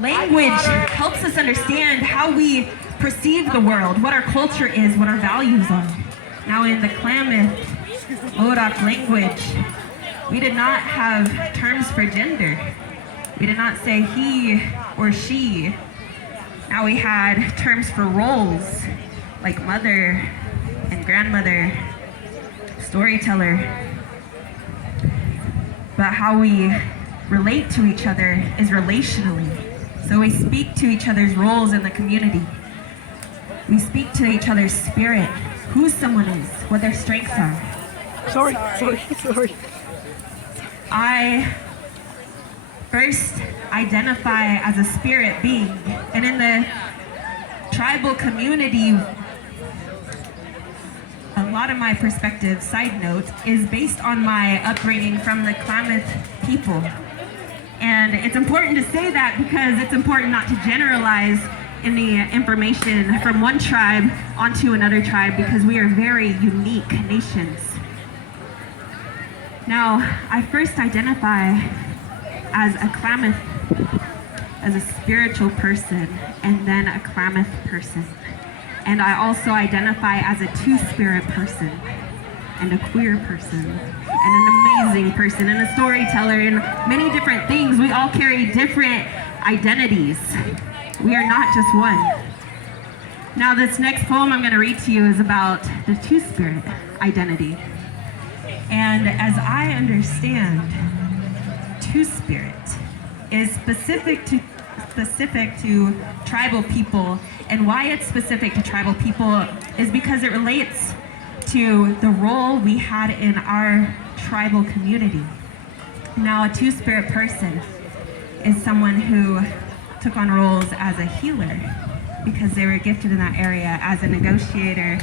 Language helps us understand how we perceive the world, what our culture is, what our values are. Now in the Klamath Orak language, we did not have terms for gender. We did not say he or she. Now we had terms for roles, like mother and grandmother, storyteller. But how we relate to each other is relationally. So we speak to each other's roles in the community. We speak to each other's spirit, who someone is, what their strengths are. Sorry. I first identify as a spirit being, and in the tribal community, a lot of my perspective, side note, is based on my upbringing from the Klamath people. And it's important to say that because it's important not to generalize in the information from one tribe onto another tribe, because we are very unique nations. Now, I first identify as a Klamath, as a spiritual person, and then a Klamath person. And I also identify as a two-spirit person, and a queer person, and an amazing person, and a storyteller, and many different things. We all carry different identities. We are not just one. Now this next poem I'm going to read to you is about the two-spirit identity. And as I understand, two-spirit is specific to tribal people, and why it's specific to tribal people is because it relates to the role we had in our tribal community. Now, a two-spirit person is someone who took on roles as a healer because they were gifted in that area, as a negotiator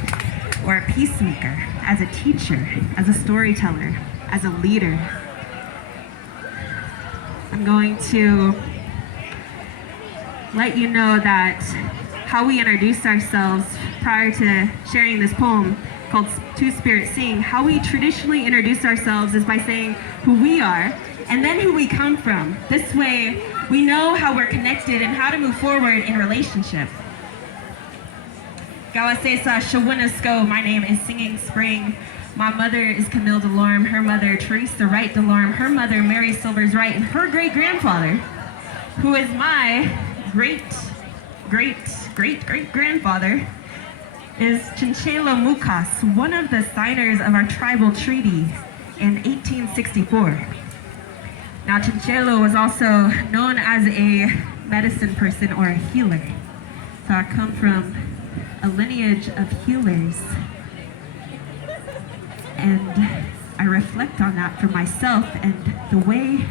or a peacemaker, as a teacher, as a storyteller, as a leader. I'm going to let you know that how we introduce ourselves prior to sharing this poem called Two-Spirit Sing, how we traditionally introduce ourselves is by saying who we are and then who we come from. This way, we know how we're connected and how to move forward in relationship. Gawasesa Shawinasko, my name is Singing Spring. My mother is Camille Delorme, her mother Teresa Wright Delorme, her mother Mary Silvers Wright, and her great-grandfather, who is my great-great-great-great-grandfather, is Chinchelo Mukas, one of the signers of our tribal treaty in 1864. Now, Chinchelo was also known as a medicine person or a healer. So I come from a lineage of healers. And I reflect on that for myself, and the way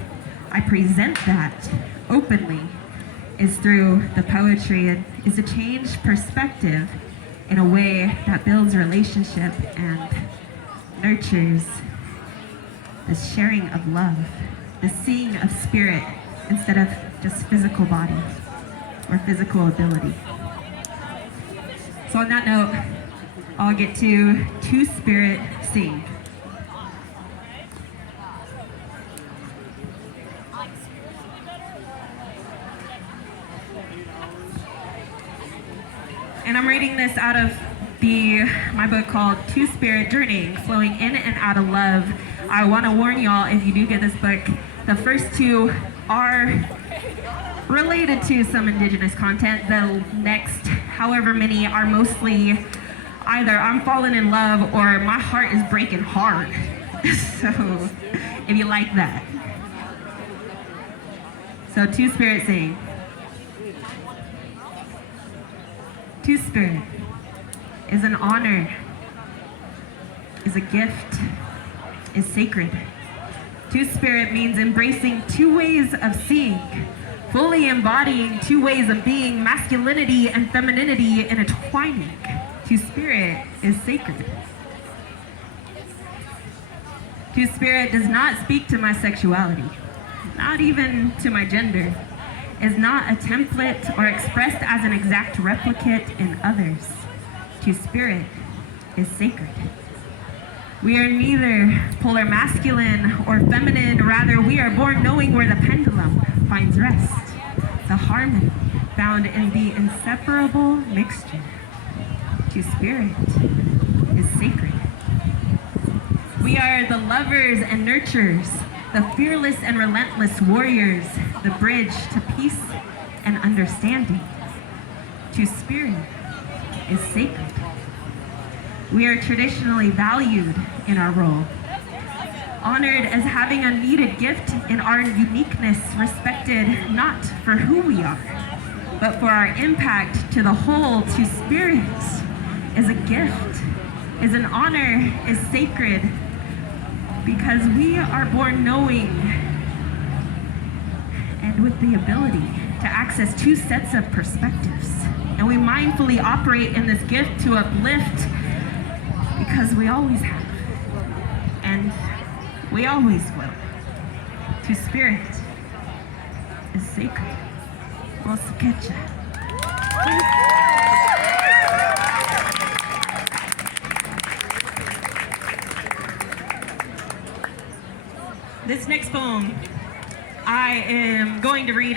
I present that openly is through the poetry, and is to change perspective in a way that builds relationship and nurtures the sharing of love, the seeing of spirit instead of just physical body or physical ability. So on that note, I'll get to Two-Spirit Sing. And I'm reading this out of my book called Two-Spirit Journeying, Flowing In and Out of Love. I want to warn y'all, if you do get this book, the first two are related to some indigenous content. The next, however many, are mostly either I'm falling in love or my heart is breaking hard. So, if you like that. So, Two-Spirit Sing. Two-Spirit is an honor, is a gift, is sacred. Two-Spirit means embracing two ways of seeing, fully embodying two ways of being, masculinity and femininity intertwining. Two-Spirit is sacred. Two-Spirit does not speak to my sexuality, not even to my gender, is not a template or expressed as an exact replicate in others. Two-Spirit is sacred. We are neither polar masculine or feminine, rather we are born knowing where the pendulum finds rest. the harmony found in the inseparable mixture. To spirit is sacred. We are the lovers and nurturers, the fearless and relentless warriors, the bridge to peace and understanding. To spirit is sacred. We are traditionally valued in our role, honored as having a needed gift in our uniqueness, respected not for who we are, but for our impact to the whole. To spirit is a gift, is an honor, is sacred, because we are born knowing and with the ability to access two sets of perspectives. And we mindfully operate in this gift to uplift, because we always have, and we always will. To spirit is sacred. We'll sketch it. This next poem I am going to read